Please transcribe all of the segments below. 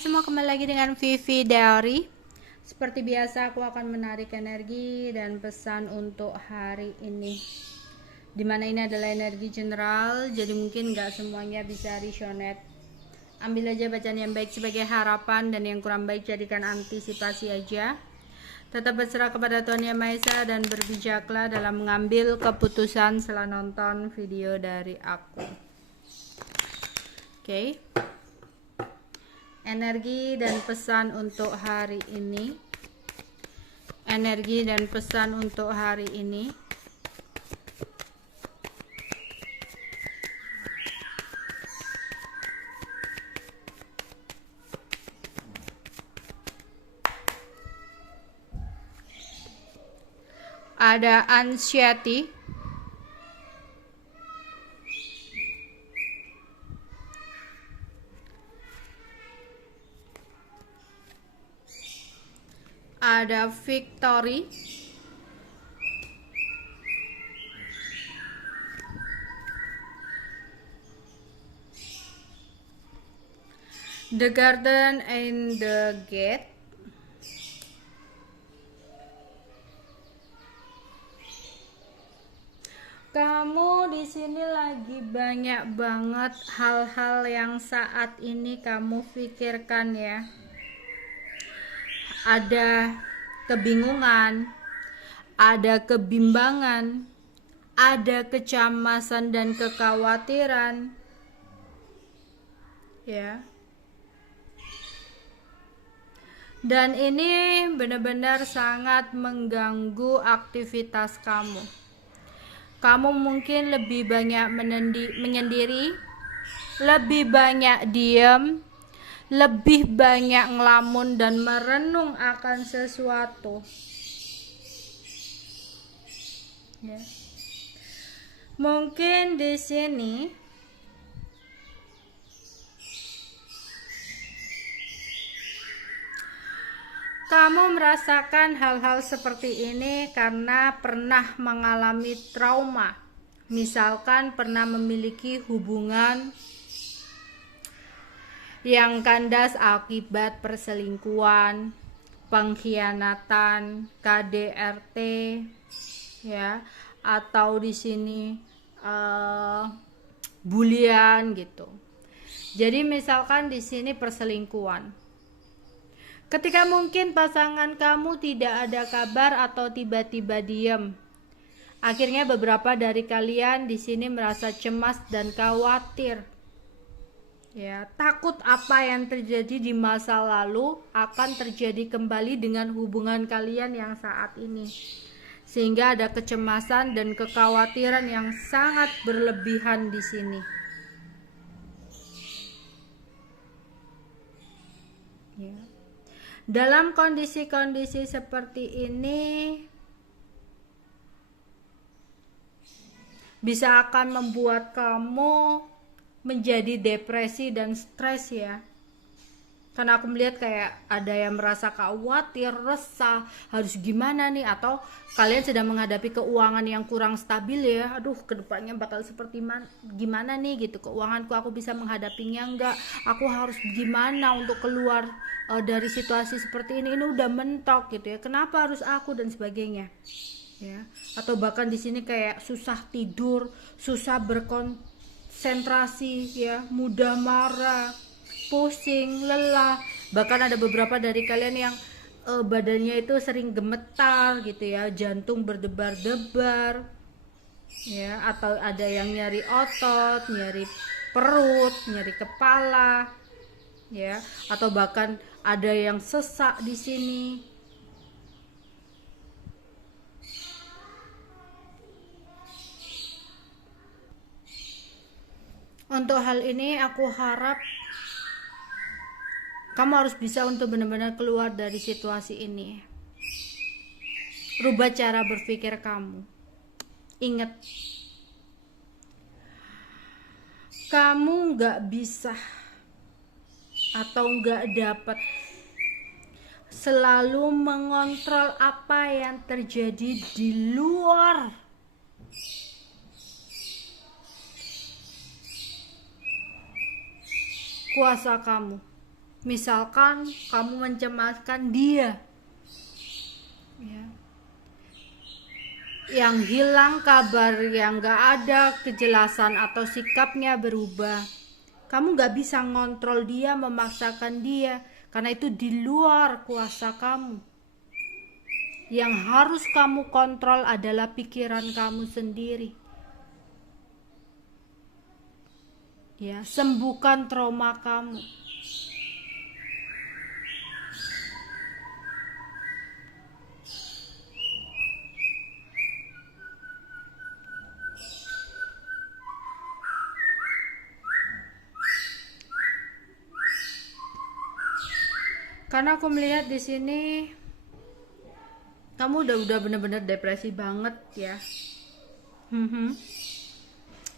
semua, kembali lagi dengan Vivi Diary. Seperti biasa aku akan menarik energi dan pesan untuk hari ini, dimana ini adalah energi general, jadi mungkin gak semuanya bisa resonate. Ambil aja bacaan yang baik sebagai harapan, dan yang kurang baik jadikan antisipasi aja. Tetap berserah kepada Tuhan Yang Maha Esa dan berbijaklah dalam mengambil keputusan setelah nonton video dari aku. Oke. Energi dan pesan untuk hari ini. Energi dan pesan untuk hari ini. Ada anxiety, ada victory, the garden and the gate, kamu di sini lagi banyak banget hal-hal yang saat ini kamu pikirkan ya. Ada kebingungan, ada kebimbangan, ada kecemasan dan kekhawatiran. Ya. Dan ini benar-benar sangat mengganggu aktivitas kamu. Kamu mungkin lebih banyak menyendiri, lebih banyak diam, lebih banyak ngelamun dan merenung akan sesuatu. Ya. Mungkin di sini kamu merasakan hal-hal seperti ini karena pernah mengalami trauma. Misalkan pernah memiliki hubungan yang kandas akibat perselingkuhan, pengkhianatan, KDRT, ya, atau di sini bulian gitu. Jadi misalkan di sini perselingkuhan. Ketika mungkin pasangan kamu tidak ada kabar atau tiba-tiba diam. Akhirnya beberapa dari kalian di sini merasa cemas dan khawatir. Ya, takut apa yang terjadi di masa lalu akan terjadi kembali dengan hubungan kalian yang saat ini. Sehingga ada kecemasan dan kekhawatiran yang sangat berlebihan di sini. Ya. Dalam kondisi-kondisi seperti ini bisa akan membuat kamu menjadi depresi dan stres ya. Karena aku melihat kayak ada yang merasa khawatir, resah, harus gimana nih, atau kalian sedang menghadapi keuangan yang kurang stabil ya. Aduh, kedepannya bakal seperti gimana nih gitu, keuanganku aku bisa menghadapinya enggak, aku harus gimana untuk keluar dari situasi seperti ini udah mentok gitu ya, kenapa harus aku, dan sebagainya ya. Atau bahkan di sini kayak susah tidur, susah berkonsentrasi ya, mudah marah, pusing, lelah. Bahkan ada beberapa dari kalian yang badannya itu sering gemetar gitu ya, jantung berdebar-debar ya, atau ada yang nyari otot, nyari perut, nyari kepala ya, atau bahkan ada yang sesak di sini. Untuk hal ini aku harap kamu harus bisa untuk benar-benar keluar dari situasi ini. Rubah cara berpikir kamu. Ingat, kamu gak bisa atau gak dapat selalu mengontrol apa yang terjadi di luar kuasa kamu. Misalkan kamu mencemaskan dia, ya, yang hilang kabar, yang gak ada kejelasan atau sikapnya berubah. Kamu gak bisa ngontrol dia, memaksakan dia, karena itu di luar kuasa kamu. Yang harus kamu kontrol adalah pikiran kamu sendiri. Ya, sembuhkan trauma kamu. Karena aku melihat di sini kamu udah bener-bener depresi banget ya.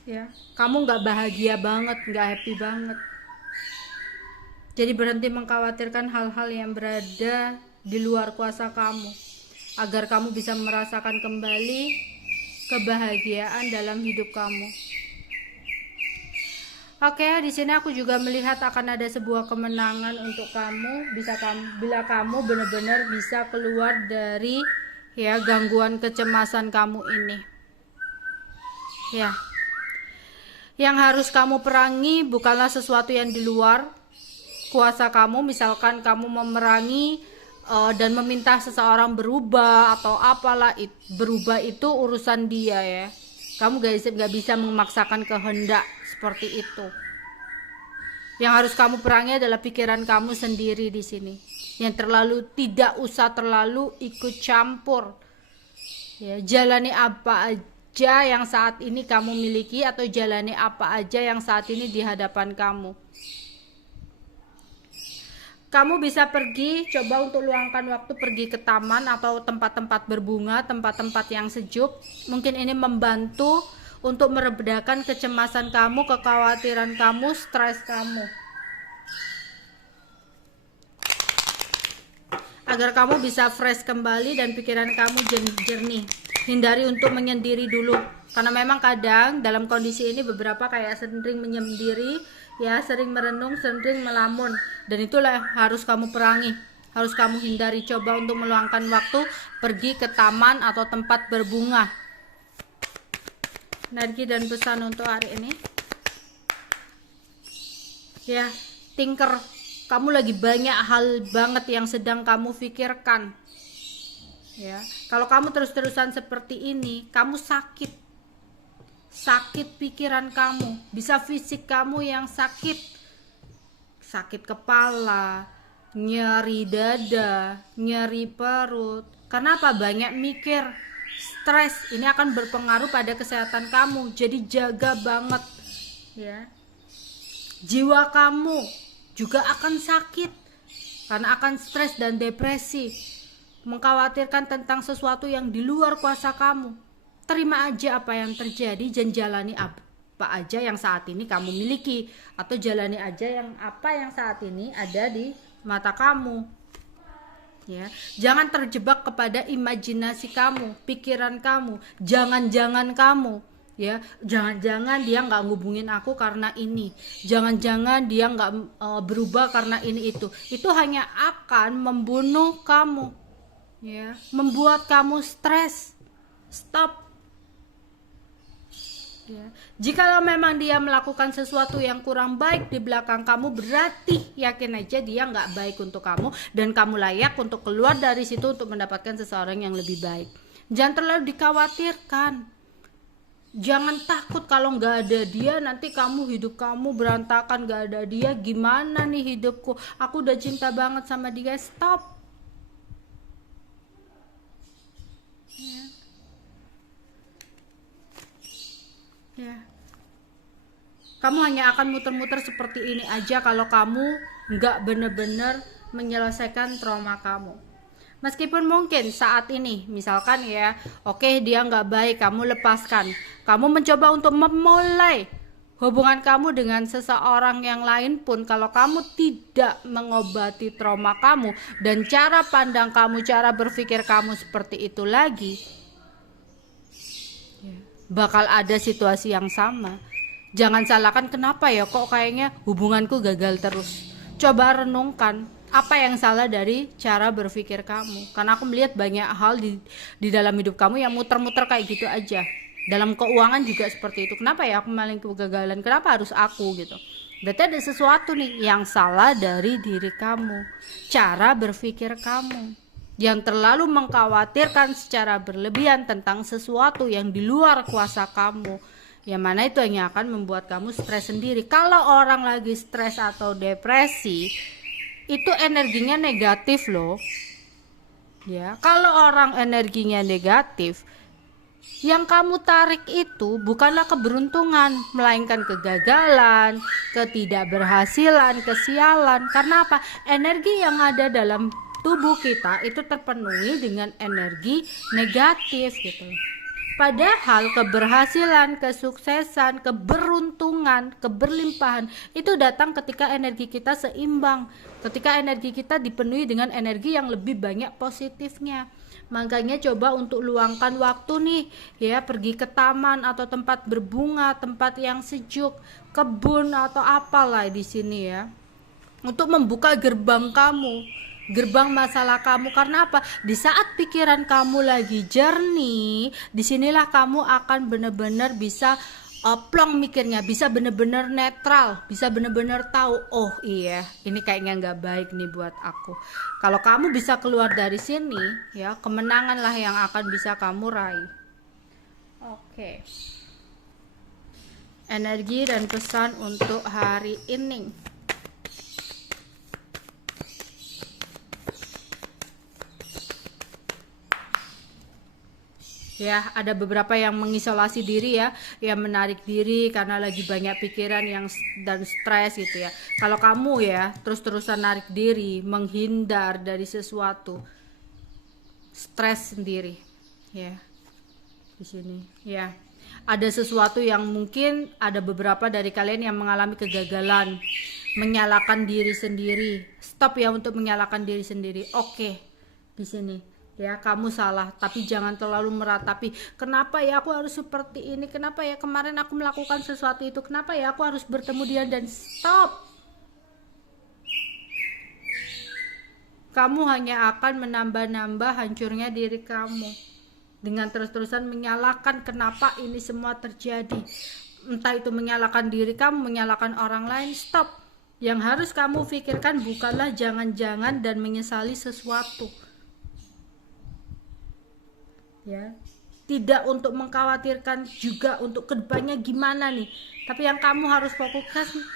Ya, kamu nggak bahagia banget, nggak happy banget. Jadi berhenti mengkhawatirkan hal-hal yang berada di luar kuasa kamu, agar kamu bisa merasakan kembali kebahagiaan dalam hidup kamu. Oke, di sini aku juga melihat akan ada sebuah kemenangan untuk kamu, bila kamu benar-benar bisa keluar dari ya gangguan kecemasan kamu ini. Ya. Yang harus kamu perangi bukanlah sesuatu yang di luar kuasa kamu, misalkan kamu memerangi dan meminta seseorang berubah atau apalah, berubah itu urusan dia ya. Kamu gak bisa memaksakan kehendak seperti itu. Yang harus kamu perangi adalah pikiran kamu sendiri di sini. Yang tidak usah terlalu ikut campur. Ya, jalani apa aja yang saat ini kamu miliki, atau jalani apa aja yang saat ini di hadapan kamu. Kamu bisa pergi, coba untuk luangkan waktu pergi ke taman atau tempat-tempat berbunga, tempat-tempat yang sejuk. Mungkin ini membantu untuk meredakan kecemasan kamu, kekhawatiran kamu, stres kamu. Agar kamu bisa fresh kembali dan pikiran kamu jernih. Hindari untuk menyendiri dulu. Karena memang kadang dalam kondisi ini beberapa kayak sering menyendiri, ya, sering merenung, sering melamun, dan itulah yang harus kamu perangi, harus kamu hindari. Coba untuk meluangkan waktu pergi ke taman atau tempat berbunga. Energi dan pesan untuk hari ini ya, tinker, kamu lagi banyak hal banget yang sedang kamu pikirkan ya. Kalau kamu terus-terusan seperti ini, kamu sakit pikiran kamu, bisa fisik kamu yang sakit kepala, nyeri dada, nyeri perut. Kenapa? Banyak mikir, stres. Ini akan berpengaruh pada kesehatan kamu, jadi jaga banget ya. Jiwa kamu juga akan sakit karena akan stres dan depresi, mengkhawatirkan tentang sesuatu yang di luar kuasa kamu. Terima aja apa yang terjadi dan jalani apa aja yang saat ini kamu miliki, atau jalani aja apa yang saat ini ada di mata kamu ya. Jangan terjebak kepada imajinasi kamu, pikiran kamu, jangan-jangan kamu ya. Jangan-jangan dia nggak ngubungin aku karena ini, jangan-jangan dia nggak berubah karena ini itu hanya akan membunuh kamu ya, membuat kamu stres. Stop ya. Jika memang dia melakukan sesuatu yang kurang baik di belakang kamu, berarti yakin aja dia nggak baik untuk kamu, dan kamu layak untuk keluar dari situ untuk mendapatkan seseorang yang lebih baik. Jangan terlalu dikhawatirkan, jangan takut kalau nggak ada dia nanti hidup kamu berantakan. Nggak ada dia gimana nih hidupku, aku udah cinta banget sama dia. Stop ya. Kamu hanya akan muter-muter seperti ini aja kalau kamu nggak bener-bener menyelesaikan trauma kamu. Meskipun mungkin saat ini misalkan ya, oke, dia nggak baik, kamu lepaskan, kamu mencoba untuk memulai hubungan kamu dengan seseorang yang lain pun, kalau kamu tidak mengobati trauma kamu dan cara pandang kamu, cara berpikir kamu seperti itu lagi, bakal ada situasi yang sama. Jangan salahkan, kenapa ya kok kayaknya hubunganku gagal terus. Coba renungkan apa yang salah dari cara berpikir kamu, karena aku melihat banyak hal di dalam hidup kamu yang muter-muter kayak gitu aja. Dalam keuangan juga seperti itu. Kenapa ya aku maling kegagalan, kenapa harus aku gitu. Berarti ada sesuatu nih yang salah dari diri kamu, cara berpikir kamu yang terlalu mengkhawatirkan secara berlebihan tentang sesuatu yang di luar kuasa kamu, yang mana itu hanya akan membuat kamu stres sendiri. Kalau orang lagi stres atau depresi, itu energinya negatif loh ya. Kalau orang energinya negatif, yang kamu tarik itu bukanlah keberuntungan, melainkan kegagalan, ketidakberhasilan, kesialan. Karena apa? Energi yang ada dalam tubuh kita itu terpenuhi dengan energi negatif gitu. Padahal keberhasilan, kesuksesan, keberuntungan, keberlimpahan itu datang ketika energi kita seimbang, ketika energi kita dipenuhi dengan energi yang lebih banyak positifnya. Makanya coba untuk luangkan waktu nih ya, pergi ke taman atau tempat berbunga, tempat yang sejuk, kebun atau apalah di sini ya, untuk membuka gerbang kamu, gerbang masalah kamu. Karena apa? Di saat pikiran kamu lagi jernih, disinilah kamu akan benar-benar bisa plong mikirnya, bisa benar-benar netral, bisa benar-benar tahu, oh iya ini kayaknya nggak baik nih buat aku. Kalau kamu bisa keluar dari sini ya, kemenangan lah yang akan bisa kamu raih. Oke. Energi dan pesan untuk hari ini. Ya, ada beberapa yang mengisolasi diri ya, yang menarik diri karena lagi banyak pikiran yang dan stres gitu ya. Kalau kamu ya terus-terusan narik diri, menghindar dari sesuatu, stres sendiri ya. Di sini ya, ada sesuatu yang mungkin ada beberapa dari kalian yang mengalami kegagalan, menyalahkan diri sendiri. Stop ya untuk menyalahkan diri sendiri. Oke, di sini ya, kamu salah, tapi jangan terlalu meratapi, kenapa ya aku harus seperti ini, kenapa ya kemarin aku melakukan sesuatu itu, kenapa ya aku harus bertemu dia. Dan stop. Kamu hanya akan menambah-nambah hancurnya diri kamu dengan terus-terusan menyalahkan kenapa ini semua terjadi. Entah itu menyalahkan diri kamu, menyalahkan orang lain. Stop. Yang harus kamu pikirkan bukanlah jangan-jangan dan menyesali sesuatu ya, tidak untuk mengkhawatirkan juga untuk kedepannya gimana nih, tapi yang kamu harus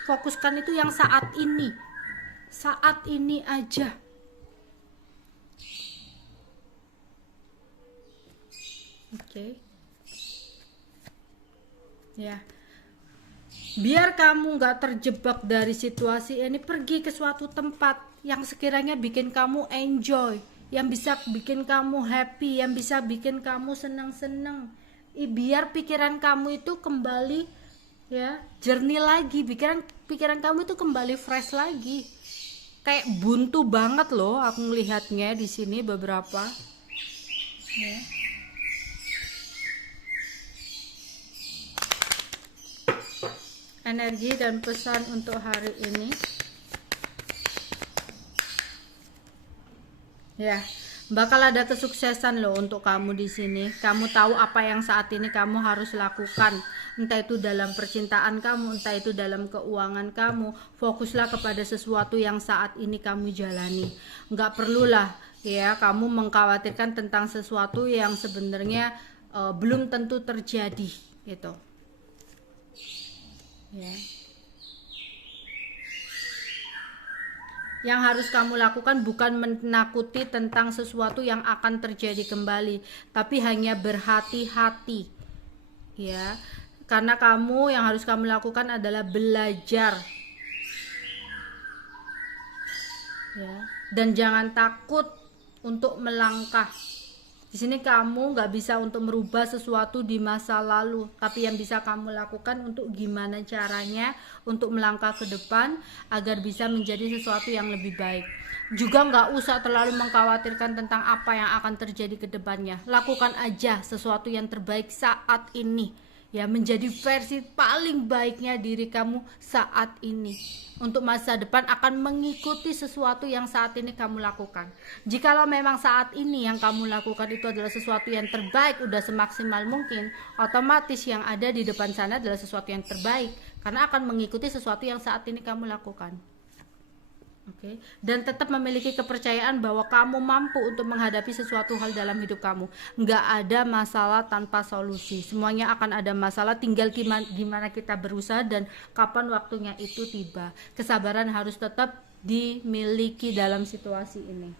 fokuskan itu yang saat ini aja. Oke. Ya, biar kamu nggak terjebak dari situasi ini, pergi ke suatu tempat yang sekiranya bikin kamu enjoy, yang bisa bikin kamu happy, yang bisa bikin kamu senang-senang. Biar pikiran kamu itu kembali ya jernih lagi, pikiran kamu itu kembali fresh lagi. Kayak buntu banget loh aku melihatnya di sini beberapa ya. Energi dan pesan untuk hari ini ya, bakal ada kesuksesan loh untuk kamu di sini. Kamu tahu apa yang saat ini kamu harus lakukan, entah itu dalam percintaan kamu, entah itu dalam keuangan kamu. Fokuslah kepada sesuatu yang saat ini kamu jalani. Nggak perlulah ya kamu mengkhawatirkan tentang sesuatu yang sebenarnya belum tentu terjadi gitu ya. Yang harus kamu lakukan bukan menakuti tentang sesuatu yang akan terjadi kembali, tapi hanya berhati-hati ya. Karena yang harus kamu lakukan adalah belajar ya, dan jangan takut untuk melangkah. Di sini kamu nggak bisa untuk merubah sesuatu di masa lalu, tapi yang bisa kamu lakukan untuk gimana caranya untuk melangkah ke depan agar bisa menjadi sesuatu yang lebih baik. Juga nggak usah terlalu mengkhawatirkan tentang apa yang akan terjadi ke depannya. Lakukan aja sesuatu yang terbaik saat ini ya, menjadi versi paling baiknya diri kamu saat ini. Untuk masa depan akan mengikuti sesuatu yang saat ini kamu lakukan. Jikalau memang saat ini yang kamu lakukan itu adalah sesuatu yang terbaik, udah semaksimal mungkin, otomatis yang ada di depan sana adalah sesuatu yang terbaik, karena akan mengikuti sesuatu yang saat ini kamu lakukan. Oke, dan tetap memiliki kepercayaan bahwa kamu mampu untuk menghadapi sesuatu hal dalam hidup kamu. Nggak ada masalah tanpa solusi. Semuanya akan ada masalah, tinggal gimana kita berusaha dan kapan waktunya itu tiba. Kesabaran harus tetap dimiliki dalam situasi ini.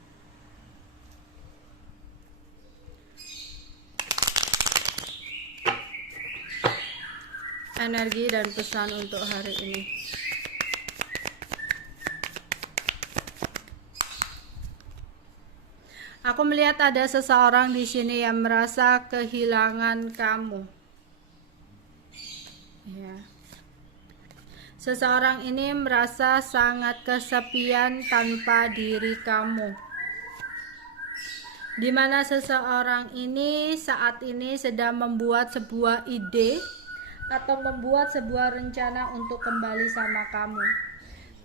Energi dan pesan untuk hari ini. Aku melihat ada seseorang di sini yang merasa kehilangan kamu. Ya. Seseorang ini merasa sangat kesepian tanpa diri kamu. Di mana seseorang ini saat ini sedang membuat sebuah ide atau membuat sebuah rencana untuk kembali sama kamu.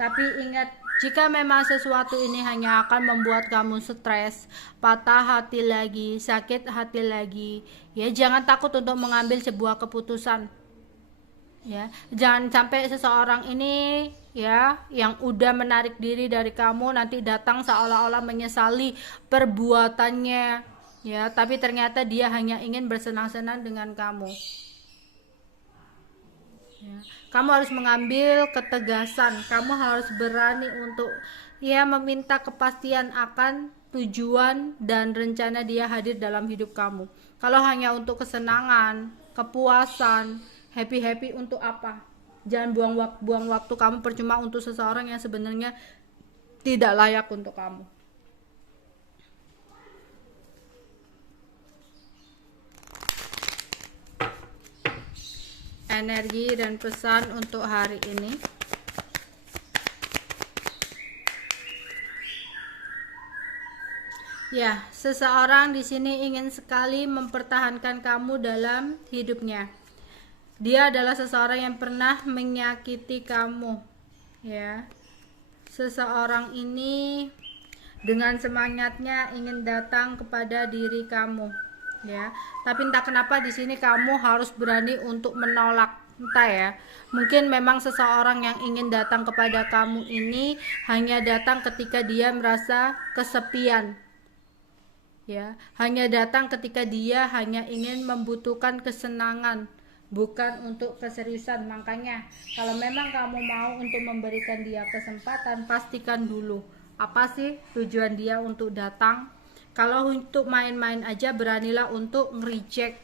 Tapi ingat, jika memang sesuatu ini hanya akan membuat kamu stres, patah hati lagi, sakit hati lagi, ya jangan takut untuk mengambil sebuah keputusan. Ya, jangan sampai seseorang ini ya yang udah menarik diri dari kamu nanti datang seolah-olah menyesali perbuatannya, ya, tapi ternyata dia hanya ingin bersenang-senang dengan kamu. Ya, kamu harus mengambil ketegasan, kamu harus berani untuk ya meminta kepastian akan tujuan dan rencana dia hadir dalam hidup kamu. Kalau hanya untuk kesenangan, kepuasan, happy untuk apa? Jangan buang waktu kamu percuma untuk seseorang yang sebenarnya tidak layak untuk kamu. Energi dan pesan untuk hari ini. Ya, seseorang di sini ingin sekali mempertahankan kamu dalam hidupnya. Dia adalah seseorang yang pernah menyakiti kamu. Ya. Seseorang ini dengan semangatnya ingin datang kepada diri kamu. Ya, tapi entah kenapa di sini kamu harus berani untuk menolak. Entah ya, mungkin memang seseorang yang ingin datang kepada kamu ini hanya datang ketika dia merasa kesepian. Ya, hanya datang ketika dia hanya ingin membutuhkan kesenangan, bukan untuk keseriusan. Makanya kalau memang kamu mau untuk memberikan dia kesempatan, pastikan dulu apa sih tujuan dia untuk datang. Kalau untuk main-main aja, beranilah untuk nge-reject,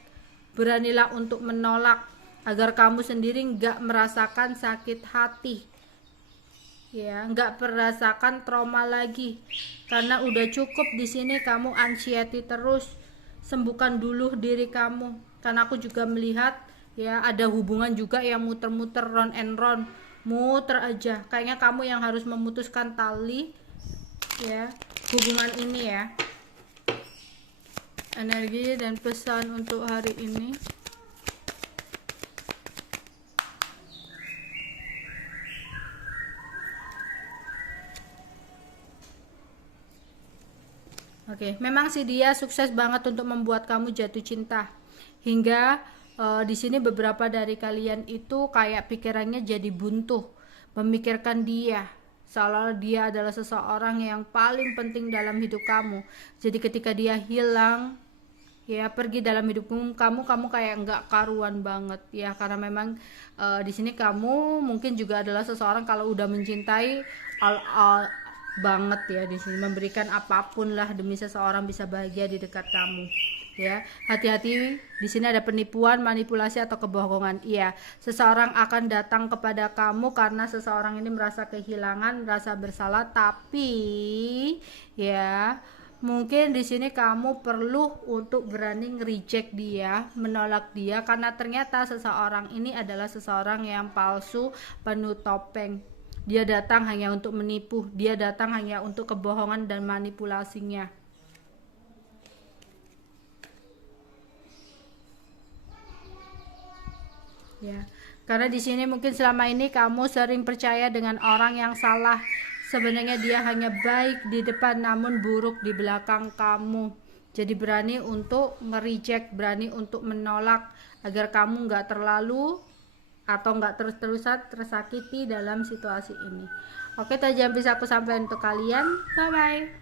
beranilah untuk menolak, agar kamu sendiri nggak merasakan sakit hati, ya, nggak merasakan trauma lagi, karena udah cukup di sini kamu anxiety terus. Sembuhkan dulu diri kamu, karena aku juga melihat ya ada hubungan juga yang muter-muter, round and round, muter aja. Kayaknya kamu yang harus memutuskan tali ya hubungan ini ya. Energi dan pesan untuk hari ini. Oke, memang sih dia sukses banget untuk membuat kamu jatuh cinta. Hingga di sini beberapa dari kalian itu kayak pikirannya jadi buntu, memikirkan dia, seolah dia adalah seseorang yang paling penting dalam hidup kamu. Jadi ketika dia hilang, ya pergi dalam hidupmu, kamu kayak nggak karuan banget ya, karena memang di sini kamu mungkin juga adalah seseorang kalau udah mencintai all banget ya, di sini memberikan apapun lah demi seseorang bisa bahagia di dekat kamu ya. Hati-hati, di sini ada penipuan, manipulasi atau kebohongan. Iya, seseorang akan datang kepada kamu karena seseorang ini merasa kehilangan, merasa bersalah, tapi ya mungkin di sini kamu perlu untuk berani nge-reject dia, menolak dia, karena ternyata seseorang ini adalah seseorang yang palsu, penuh topeng. Dia datang hanya untuk menipu, dia datang hanya untuk kebohongan dan manipulasinya. ya. Karena di sini mungkin selama ini kamu sering percaya dengan orang yang salah. Sebenarnya dia hanya baik di depan namun buruk di belakang kamu. Jadi berani untuk nge-reject, berani untuk menolak agar kamu nggak terlalu atau nggak terus-terusan tersakiti dalam situasi ini. Oke, itu aja yang bisa aku sampaikan untuk kalian. Bye bye.